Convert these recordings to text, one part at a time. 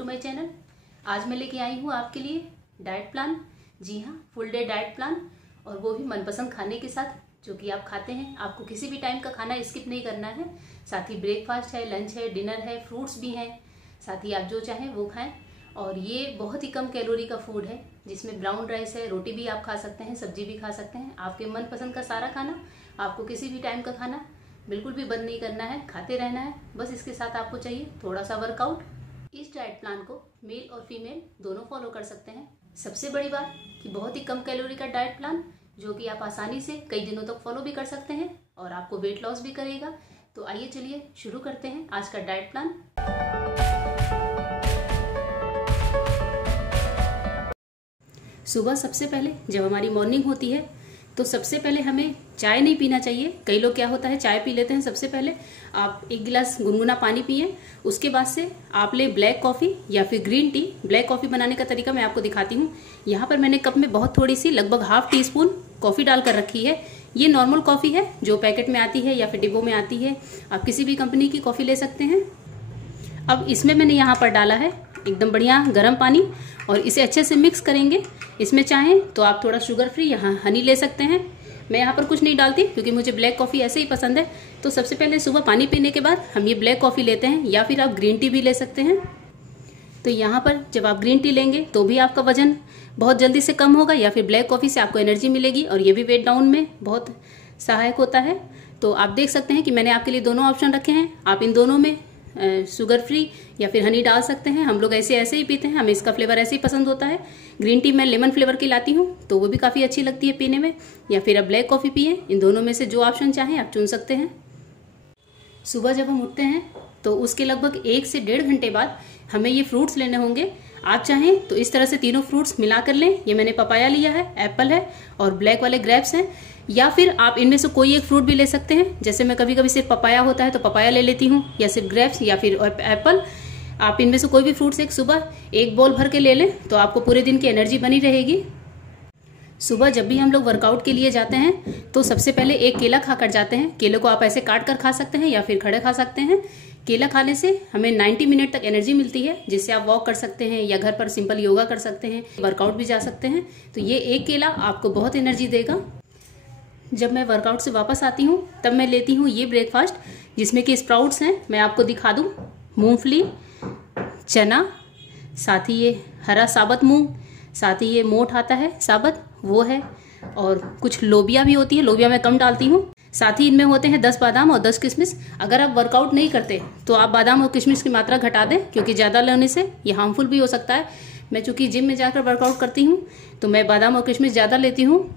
To my channel. आज मैं लेके आई हूँ आपके लिए डाइट प्लान। जी हाँ, फुल डे डाइट प्लान, और वो भी मनपसंद खाने के साथ जो कि आप खाते हैं। आपको किसी भी टाइम का खाना स्किप नहीं करना है। साथ ही ब्रेकफास्ट है, लंच है, डिनर है, फ्रूट्स भी हैं। साथ ही आप जो चाहें वो खाएं। और ये बहुत ही कम कैलोरी का फूड है, जिसमें ब्राउन राइस है, रोटी भी आप खा सकते हैं, सब्जी भी खा सकते हैं। आपके मनपसंद का सारा खाना, आपको किसी भी टाइम का खाना बिल्कुल भी बंद नहीं करना है, खाते रहना है। बस इसके साथ आपको चाहिए थोड़ा सा वर्कआउट। इस डाइट प्लान को मेल और फीमेल दोनों फॉलो कर सकते हैं। सबसे बड़ी बात कि बहुत ही कम कैलोरी का डाइट प्लान, जो कि आप आसानी से कई दिनों तक फॉलो भी कर सकते हैं और आपको वेट लॉस भी करेगा। तो आइए चलिए शुरू करते हैं आज का डाइट प्लान। सुबह सबसे पहले जब हमारी मॉर्निंग होती है तो सबसे पहले हमें चाय नहीं पीना चाहिए। कई लोग क्या होता है, चाय पी लेते हैं। सबसे पहले आप एक गिलास गुनगुना पानी पिए। उसके बाद से आप ले ब्लैक कॉफ़ी या फिर ग्रीन टी। ब्लैक कॉफ़ी बनाने का तरीका मैं आपको दिखाती हूँ। यहाँ पर मैंने कप में बहुत थोड़ी सी, लगभग ½ टीस्पून कॉफ़ी डालकर रखी है। ये नॉर्मल कॉफ़ी है जो पैकेट में आती है या फिर डिब्बों में आती है। आप किसी भी कंपनी की कॉफ़ी ले सकते हैं। अब इसमें मैंने यहाँ पर डाला है एकदम बढ़िया गर्म पानी, और इसे अच्छे से मिक्स करेंगे। इसमें चाहें तो आप थोड़ा शुगर फ्री यहाँ हनी ले सकते हैं। मैं यहाँ पर कुछ नहीं डालती क्योंकि मुझे ब्लैक कॉफ़ी ऐसे ही पसंद है। तो सबसे पहले सुबह पानी पीने के बाद हम ये ब्लैक कॉफ़ी लेते हैं, या फिर आप ग्रीन टी भी ले सकते हैं। तो यहाँ पर जब आप ग्रीन टी लेंगे तो भी आपका वजन बहुत जल्दी से कम होगा, या फिर ब्लैक कॉफ़ी से आपको एनर्जी मिलेगी, और ये भी वेट डाउन में बहुत सहायक होता है। तो आप देख सकते हैं कि मैंने आपके लिए दोनों ऑप्शन रखे हैं। आप इन दोनों में शुगर फ्री या फिर हनी डाल सकते हैं। हम लोग ऐसे ही पीते हैं, हमें इसका फ्लेवर ऐसे ही पसंद होता है। ग्रीन टी मैं लेमन फ्लेवर की लाती हूँ, तो वो भी काफ़ी अच्छी लगती है पीने में। या फिर आप ब्लैक कॉफ़ी पिए। इन दोनों में से जो ऑप्शन चाहें आप चुन सकते हैं। सुबह जब हम उठते हैं तो उसके लगभग 1 से 1.5 घंटे बाद हमें ये फ्रूट्स लेने होंगे। आप चाहें तो इस तरह से तीनों फ्रूट्स मिला कर लें। ये मैंने पपाया लिया है, एप्पल है और ब्लैक वाले ग्रेप्स हैं। या फिर आप इनमें से कोई एक फ्रूट भी ले सकते हैं। जैसे मैं कभी कभी सिर्फ पपाया होता है तो पपाया ले लेती हूँ, या सिर्फ ग्रेप्स या फिर एप्पल। आप इनमें से कोई भी फ्रूट्स एक सुबह एक बोल भर के ले लें, तो आपको पूरे दिन की एनर्जी बनी रहेगी। सुबह जब भी हम लोग वर्कआउट के लिए जाते हैं तो सबसे पहले एक केला खाकर जाते हैं। केले को आप ऐसे काट कर खा सकते हैं या फिर खड़े खा सकते हैं। केला खाने से हमें 90 मिनट तक एनर्जी मिलती है, जिससे आप वॉक कर सकते हैं या घर पर सिंपल योगा कर सकते हैं, वर्कआउट भी जा सकते हैं। तो ये एक केला आपको बहुत एनर्जी देगा। जब मैं वर्कआउट से वापस आती हूँ तब मैं लेती हूँ ये ब्रेकफास्ट, जिसमें कि स्प्राउट्स हैं। मैं आपको दिखा दूँ, मूंगफली, चना, साथ ही ये हरा साबुत मूंग, साथ ही ये मोठ आता है साबुत, वो है, और कुछ लोबिया भी होती है। लोबिया मैं कम डालती हूँ। साथ ही इनमें होते हैं 10 बादाम और 10 किशमिश। अगर आप वर्कआउट नहीं करते तो आप बादाम और किशमिश की मात्रा घटा दें, क्योंकि ज़्यादा लेने से ये हार्मफुल भी हो सकता है। मैं चूँकि जिम में जाकर वर्कआउट करती हूँ तो मैं बादाम और किशमिश ज़्यादा लेती हूँ,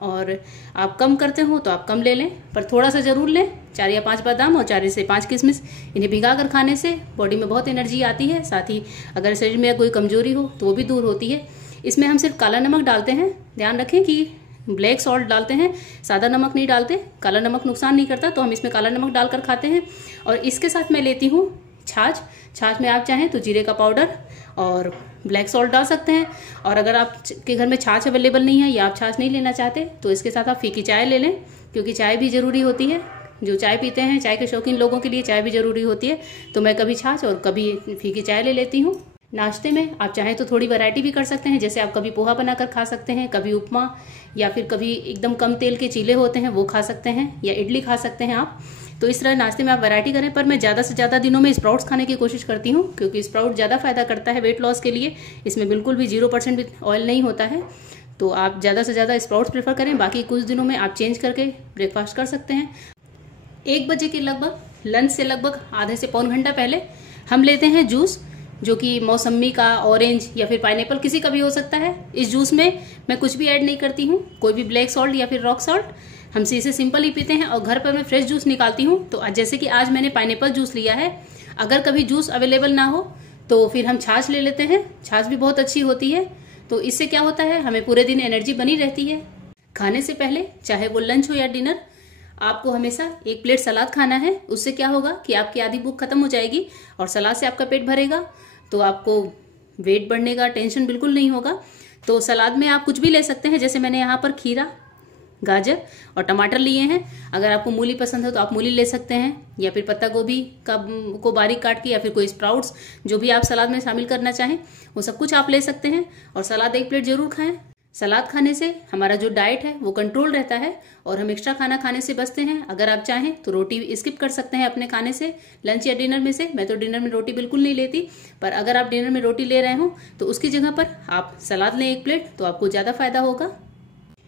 और आप कम करते हो तो आप कम ले लें, पर थोड़ा सा ज़रूर लें। 4 या 5 बादाम और 4 से 5 किशमिश, इन्हें भिगा कर खाने से बॉडी में बहुत एनर्जी आती है। साथ ही अगर शरीर में कोई कमजोरी हो तो वो भी दूर होती है। इसमें हम सिर्फ काला नमक डालते हैं। ध्यान रखें कि ब्लैक सॉल्ट डालते हैं, सादा नमक नहीं डालते। काला नमक नुकसान नहीं करता, तो हम इसमें काला नमक डालकर खाते हैं। और इसके साथ मैं लेती हूँ छाछ। छाछ में आप चाहें तो जीरे का पाउडर और ब्लैक सॉल्ट डाल सकते हैं। और अगर आपके घर में छाछ अवेलेबल नहीं है या आप छाछ नहीं लेना चाहते तो इसके साथ आप फीकी चाय ले लें, क्योंकि चाय भी ज़रूरी होती है। जो चाय पीते हैं, चाय के शौकीन लोगों के लिए चाय भी ज़रूरी होती है। तो मैं कभी छाछ और कभी फीकी चाय ले लेती हूँ। नाश्ते में आप चाहें तो थोड़ी वैरायटी भी कर सकते हैं। जैसे आप कभी पोहा बनाकर खा सकते हैं, कभी उपमा, या फिर कभी एकदम कम तेल के चीले होते हैं वो खा सकते हैं, या इडली खा सकते हैं आप। तो इस तरह नाश्ते में आप वैरायटी करें। पर मैं ज़्यादा से ज़्यादा दिनों में स्प्राउट्स खाने की कोशिश करती हूँ, क्योंकि स्प्राउट ज़्यादा फायदा करता है वेट लॉस के लिए। इसमें बिल्कुल भी 0% भी ऑयल नहीं होता है। तो आप ज़्यादा से ज़्यादा स्प्राउट्स प्रेफर करें। बाकी कुछ दिनों में आप चेंज करके ब्रेकफास्ट कर सकते हैं। 1 बजे के लगभग, लंच से लगभग आधे से पौन घंटा पहले हम लेते हैं जूस, जो कि मौसम्मी का, ऑरेंज या फिर पाइनएप्पल, किसी का भी हो सकता है। इस जूस में मैं कुछ भी ऐड नहीं करती हूँ, कोई भी ब्लैक सॉल्ट या फिर रॉक सॉल्ट। हम इसे सिंपल ही पीते हैं, और घर पर मैं फ्रेश जूस निकालती हूँ। तो जैसे कि आज मैंने पाइनएप्पल जूस लिया है। अगर कभी जूस अवेलेबल ना हो तो फिर हम छाछ ले लेते हैं। छाछ भी बहुत अच्छी होती है। तो इससे क्या होता है, हमें पूरे दिन एनर्जी बनी रहती है। खाने से पहले, चाहे वो लंच हो या डिनर, आपको हमेशा 1 प्लेट सलाद खाना है। उससे क्या होगा कि आपकी आधी भूख खत्म हो जाएगी और सलाद से आपका पेट भरेगा, तो आपको वेट बढ़ने का टेंशन बिल्कुल नहीं होगा। तो सलाद में आप कुछ भी ले सकते हैं। जैसे मैंने यहाँ पर खीरा गाजर और टमाटर लिए हैं। अगर आपको मूली पसंद है तो आप मूली ले सकते हैं, या फिर पत्ता गोभी को बारीक काट के, या फिर कोई स्प्राउट्स जो भी आप सलाद में शामिल करना चाहें वो सब कुछ आप ले सकते हैं। और सलाद 1 प्लेट जरूर खाएं। सलाद खाने से हमारा जो डाइट है वो कंट्रोल रहता है और हम एक्स्ट्रा खाना खाने से बचते हैं। अगर आप चाहें तो रोटी स्किप कर सकते हैं अपने खाने से, लंच या डिनर में से। मैं तो डिनर में रोटी बिल्कुल नहीं लेती, पर अगर आप डिनर में रोटी ले रहे हो तो उसकी जगह पर आप सलाद लें 1 प्लेट, तो आपको ज़्यादा फायदा होगा।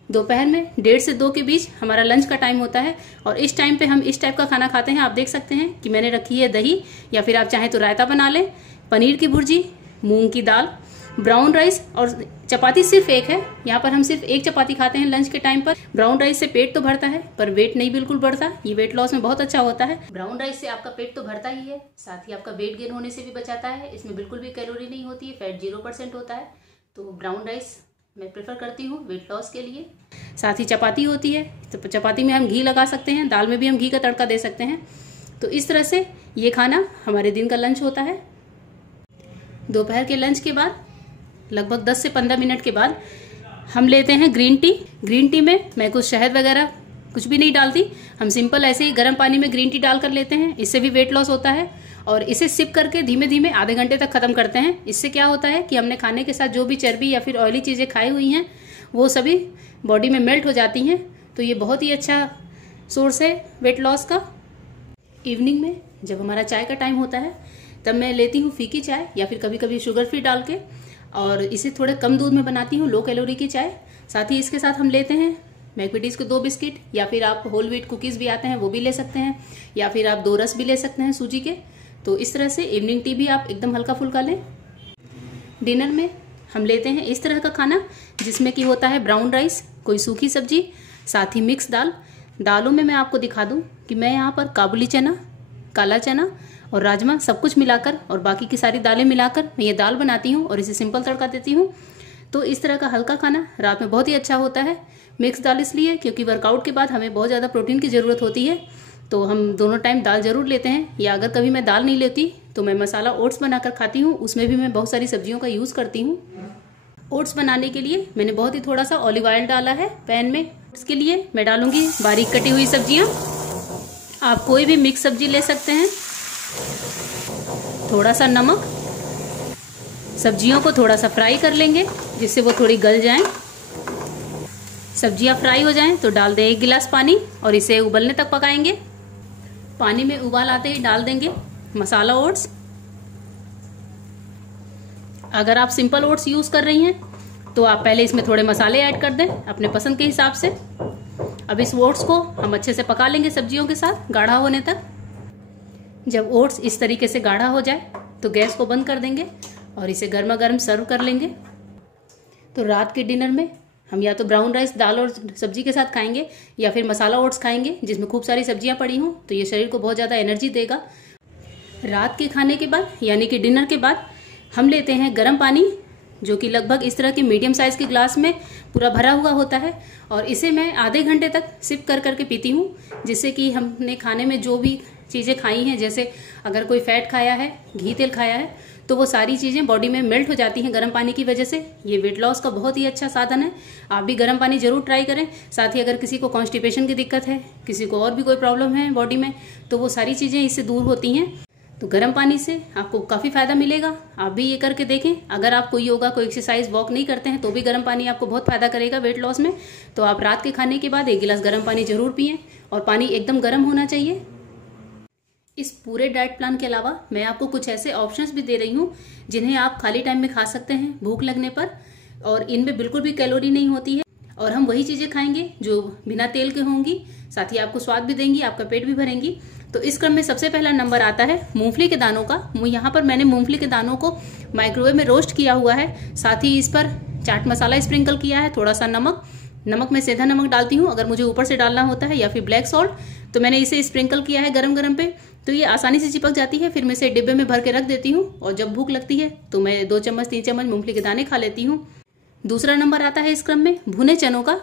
दोपहर में 1:30 से 2 के बीच हमारा लंच का टाइम होता है और इस टाइम पे हम इस टाइप का खाना खाते हैं। आप देख सकते हैं कि मैंने रखी है दही, या फिर आप चाहें तो रायता बना लें, पनीर की भुर्जी, मूंग की दाल, ब्राउन राइस और चपाती सिर्फ 1 है। यहाँ पर हम सिर्फ 1 चपाती खाते हैं लंच के टाइम पर। ब्राउन राइस से पेट तो भरता है पर वेट नहीं बिल्कुल बढ़ता। ये वेट लॉस में बहुत अच्छा होता है। ब्राउन राइस से आपका पेट तो भरता ही है, साथ ही आपका वेट गेन होने से भी बचाता है। इसमें बिल्कुल भी कैलोरी नहीं होती है, फैट 0% होता है। तो ब्राउन राइस मैं प्रेफर करती हूँ वेट लॉस के लिए। साथ ही चपाती होती है, तो चपाती में हम घी लगा सकते हैं, दाल में भी हम घी का तड़का दे सकते हैं। तो इस तरह से ये खाना हमारे दिन का लंच होता है। दोपहर के लंच के बाद लगभग 10 से 15 मिनट के बाद हम लेते हैं ग्रीन टी। ग्रीन टी में मैं कुछ शहद वगैरह कुछ भी नहीं डालती, हम सिंपल ऐसे ही गर्म पानी में ग्रीन टी डाल कर लेते हैं। इससे भी वेट लॉस होता है और इसे सिप करके धीमे धीमे आधे घंटे तक खत्म करते हैं। इससे क्या होता है कि हमने खाने के साथ जो भी चर्बी या फिर ऑयली चीज़ें खाई हुई हैं वो सभी बॉडी में मेल्ट हो जाती हैं। तो ये बहुत ही अच्छा सोर्स है वेट लॉस का। इवनिंग में जब हमारा चाय का टाइम होता है तब मैं लेती हूँ फीकी चाय, या फिर कभी कभी शुगर फ्री डाल के, और इसे थोड़े कम दूध में बनाती हूँ, लो कैलोरी की चाय। साथ ही इसके साथ हम लेते हैं मैकविटीज के 2 बिस्किट, या फिर आप होल व्हीट कुकीज़ भी आते हैं वो भी ले सकते हैं, या फिर आप 2 रस भी ले सकते हैं सूजी के। तो इस तरह से इवनिंग टी भी आप एकदम हल्का फुल्का लें। डिनर में हम लेते हैं इस तरह का खाना जिसमें कि होता है ब्राउन राइस, कोई सूखी सब्जी, साथ ही मिक्स दाल। दालों में मैं आपको दिखा दूं कि मैं यहाँ पर काबुली चना, काला चना और राजमा सब कुछ मिलाकर और बाकी की सारी दालें मिलाकर मैं ये दाल बनाती हूँ और इसे सिंपल तड़का देती हूँ। तो इस तरह का हल्का खाना रात में बहुत ही अच्छा होता है। मिक्स दाल इसलिए क्योंकि वर्कआउट के बाद हमें बहुत ज़्यादा प्रोटीन की ज़रूरत होती है, तो हम दोनों टाइम दाल ज़रूर लेते हैं। या अगर कभी मैं दाल नहीं लेती तो मैं मसाला ओट्स बनाकर खाती हूँ, उसमें भी मैं बहुत सारी सब्जियों का यूज़ करती हूँ। ओट्स बनाने के लिए मैंने बहुत ही थोड़ा सा ऑलिव ऑयल डाला है पैन में। इसके लिए मैं डालूंगी बारीक कटी हुई सब्जियाँ। आप कोई भी मिक्स सब्जी ले सकते हैं। थोड़ा सा नमक, सब्जियों को थोड़ा सा फ्राई कर लेंगे जिससे वो थोड़ी गल जाएं। सब्जियां फ्राई हो जाएं तो डाल दें 1 गिलास पानी और इसे उबलने तक पकाएंगे। पानी में उबाल आते ही डाल देंगे मसाला ओट्स। अगर आप सिंपल ओट्स यूज कर रही हैं तो आप पहले इसमें थोड़े मसाले ऐड कर दें अपने पसंद के हिसाब से। अब इस ओट्स को हम अच्छे से पका लेंगे सब्जियों के साथ गाढ़ा होने तक। जब ओट्स इस तरीके से गाढ़ा हो जाए तो गैस को बंद कर देंगे और इसे गर्मा गर्म सर्व कर लेंगे। तो रात के डिनर में हम या तो ब्राउन राइस दाल और सब्जी के साथ खाएंगे या फिर मसाला ओट्स खाएंगे जिसमें खूब सारी सब्जियां पड़ी हों, तो ये शरीर को बहुत ज़्यादा एनर्जी देगा। रात के खाने के बाद यानी कि डिनर के बाद हम लेते हैं गर्म पानी, जो कि लगभग इस तरह के मीडियम साइज के ग्लास में पूरा भरा हुआ होता है, और इसे मैं आधे घंटे तक सिप कर करके पीती हूँ, जिससे कि हमने खाने में जो भी चीज़ें खाई हैं, जैसे अगर कोई फैट खाया है, घी तेल खाया है, तो वो सारी चीज़ें बॉडी में मेल्ट हो जाती हैं गर्म पानी की वजह से। ये वेट लॉस का बहुत ही अच्छा साधन है। आप भी गर्म पानी जरूर ट्राई करें। साथ ही अगर किसी को कॉन्स्टिपेशन की दिक्कत है, किसी को और भी कोई प्रॉब्लम है बॉडी में, तो वो सारी चीज़ें इससे दूर होती हैं। तो गर्म पानी से आपको काफ़ी फायदा मिलेगा। आप भी ये करके देखें। अगर आप कोई योगा, कोई एक्सरसाइज, वॉक नहीं करते हैं तो भी गर्म पानी आपको बहुत फायदा करेगा वेट लॉस में। तो आप रात के खाने के बाद 1 गिलास गर्म पानी जरूर पिएं, और पानी एकदम गर्म होना चाहिए। इस पूरे डाइट प्लान के अलावा मैं आपको कुछ ऐसे ऑप्शंस भी दे रही हूँ जिन्हें आप खाली टाइम में खा सकते हैं भूख लगने पर, और इनमें बिल्कुल भी कैलोरी नहीं होती है, और हम वही चीज़ें खाएंगे जो बिना तेल के होंगी, साथ ही आपको स्वाद भी देंगी, आपका पेट भी भरेंगी। तो इस क्रम में सबसे पहला नंबर आता है मूंगफली के दानों का। यहाँ पर मैंने मूंगफली के दानों को माइक्रोवेव में रोस्ट किया हुआ है, साथ ही इस पर चाट मसाला स्प्रिंकल किया है, थोड़ा सा नमक में सेंधा नमक डालती हूँ अगर मुझे ऊपर से डालना होता है, या फिर ब्लैक सॉल्ट। तो मैंने इसे स्प्रिंकल किया है गरम गरम पे, तो ये आसानी से चिपक जाती है। फिर मैं इसे डिब्बे में भर के रख देती हूँ, और जब भूख लगती है तो मैं 2 चम्मच 3 चम्मच मूंगफली के दाने खा लेती हूँ। दूसरा नंबर आता है इस क्रम में भुने चनों का।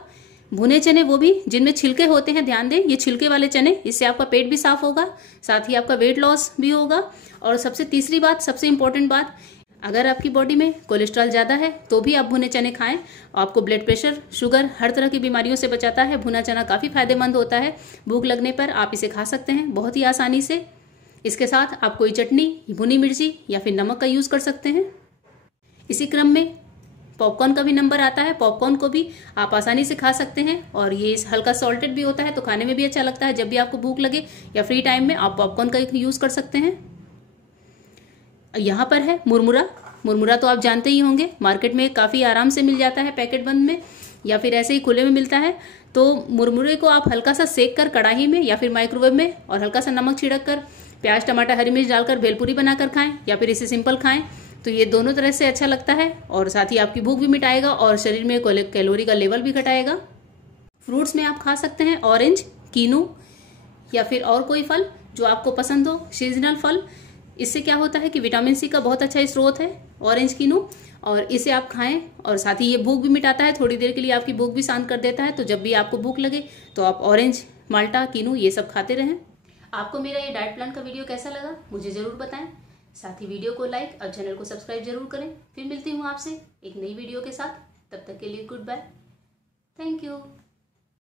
भुने चने वो भी जिनमें छिलके होते हैं, ध्यान दें, ये छिलके वाले चने, इससे आपका पेट भी साफ होगा, साथ ही आपका वेट लॉस भी होगा। और सबसे तीसरी बात, सबसे इंपॉर्टेंट बात, अगर आपकी बॉडी में कोलेस्ट्रॉल ज़्यादा है तो भी आप भुने चने खाएं। आपको ब्लड प्रेशर, शुगर, हर तरह की बीमारियों से बचाता है। भुना चना काफ़ी फायदेमंद होता है। भूख लगने पर आप इसे खा सकते हैं बहुत ही आसानी से। इसके साथ आप कोई चटनी, भुनी मिर्ची या फिर नमक का यूज़ कर सकते हैं। इसी क्रम में पॉपकॉर्न का भी नंबर आता है। पॉपकॉर्न को भी आप आसानी से खा सकते हैं और ये हल्का सॉल्टेड भी होता है तो खाने में भी अच्छा लगता है। जब भी आपको भूख लगे या फ्री टाइम में आप पॉपकॉर्न का यूज़ कर सकते हैं। यहाँ पर है मुरमुरा। मुरमुरा तो आप जानते ही होंगे, मार्केट में काफ़ी आराम से मिल जाता है पैकेट बंद में या फिर ऐसे ही खुले में मिलता है। तो मुरमुरे को आप हल्का सा सेक कर कढ़ाई में या फिर माइक्रोवेव में और हल्का सा नमक छिड़क कर प्याज, टमाटर, हरी मिर्च डालकर भेलपूरी बनाकर खाएं या फिर इसे सिंपल खाएं। तो ये दोनों तरह से अच्छा लगता है और साथ ही आपकी भूख भी मिटाएगा और शरीर में कैलोरी का लेवल भी घटाएगा। फ्रूट्स में आप खा सकते हैं ऑरेंज, कीनू या फिर और कोई फल जो आपको पसंद हो, सीजनल फल। इससे क्या होता है कि विटामिन सी का बहुत अच्छा स्रोत है ऑरेंज, कीनू, और इसे आप खाएं और साथ ही ये भूख भी मिटाता है। थोड़ी देर के लिए आपकी भूख भी शांत कर देता है। तो जब भी आपको भूख लगे तो आप ऑरेंज, माल्टा, कीनू ये सब खाते रहें। आपको मेरा ये डाइट प्लान का वीडियो कैसा लगा मुझे ज़रूर बताएं। साथ ही वीडियो को लाइक और चैनल को सब्सक्राइब जरूर करें। फिर मिलती हूँ आपसे एक नई वीडियो के साथ। तब तक के लिए गुड बाय। Thank you.